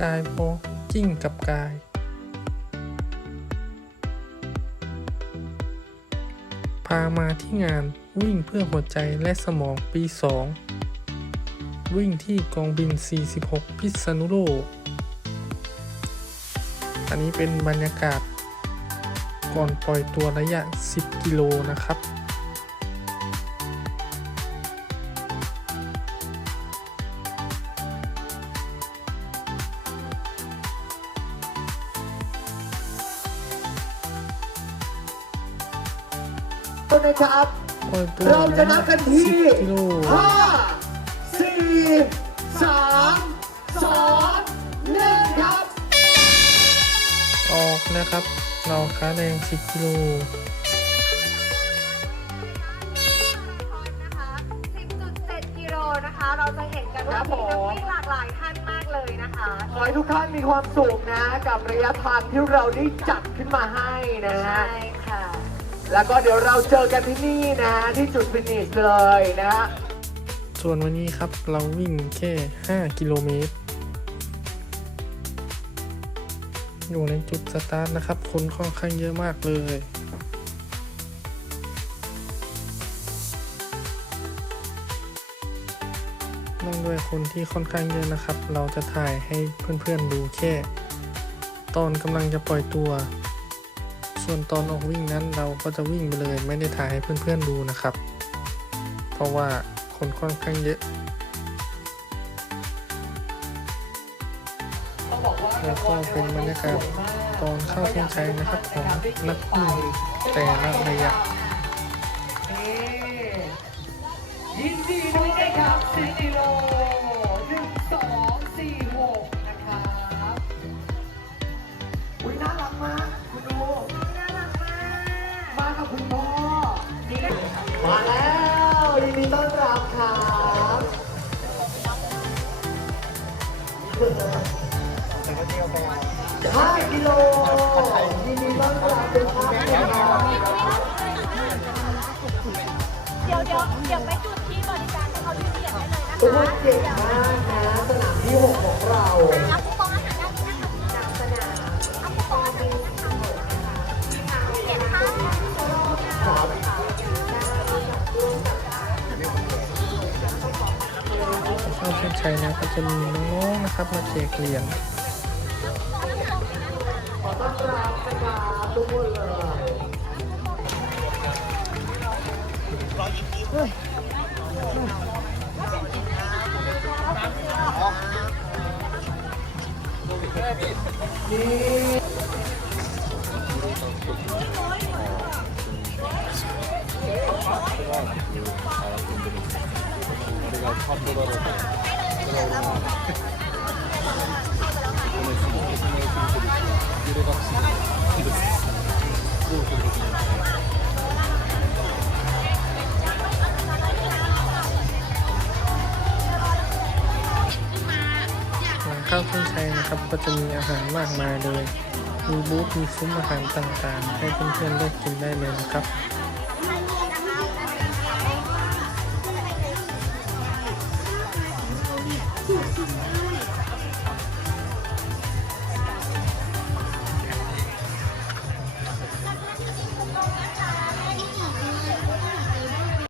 กายโ a จิ้งกับกาย พามาที่งานวิ่งเพื่อหัวใจและสมองปี 2 วิ่งที่กองบิน 46 พิษณุโลก อันนี้เป็นบรรยากาศก่อนปล่อยตัวระยะ 10 กิโลนะครับ นะครับปล่อยตัวเราจะนับกันที่10กิโลห้าสี่สามสองหนึ่งครับ ออกนะครับ เราค้าแดง 10กิโลนะคะ10.7กิโลนะคะ เราจะเห็นกันว่ามีนักวิ่งหลากหลายท่านมากเลยนะคะ ขอให้ทุกท่านมีความสุขนะ กับระยะทางที่เราได้จัดขึ้นมาให้นะฮะ ใช่ค่ะ แล้วก็เดี๋ยวเราเจอกันที่นี่นะ ที่จุดฟินิชเลยนะฮะส่วนวันนี้ครับเราวิ่งแค่ 5 กิโลเมตร อยู่ในจุดสตาร์ทนะครับ คนค่อนข้างเยอะมากเลยนื่งด้วยคนที่ค่อนข้างเยอะนะครับ เราจะถ่ายให้เพื่อนๆดูแค่ ตอนกำลังจะปล่อยตัว ส่วนตอนออกวิ่งนั้นเราก็จะวิ่งไปเลยไม่ได้ถ่ายให้เพื่อนๆดูนะครับ เพราะว่าคนค่อนข้างเยอะแล้วก็เป็นบรรยากาศตอนเข้าเส้นชัยนะครับของนักวิ่งแต่ละระยะยินดีด้วยนะครับ10กิโล ห้ากิโลยินดีต้อนรับเป็นภาพแน่นอนเดี๋ยวเดี๋ยวเดี๋ยวไปจุดที่บริการให้เขายืนเหยียดได้เลยนะคะ ทุกคนเก่งมากนะ สนามที่หกของเรา เข้าเส้นชัยนะก็จะมีน้องๆนะครับมาแจกเหรียญขอต้อน รับนะครับทุกคนเลยหลังเข้าเส้นชัยนะครับก็จะมีอาหารมากมายเลย มีบูธมีซุ้มอาหารต่างๆ ให้เพื่อนๆเลือกกินได้เลยนะครับ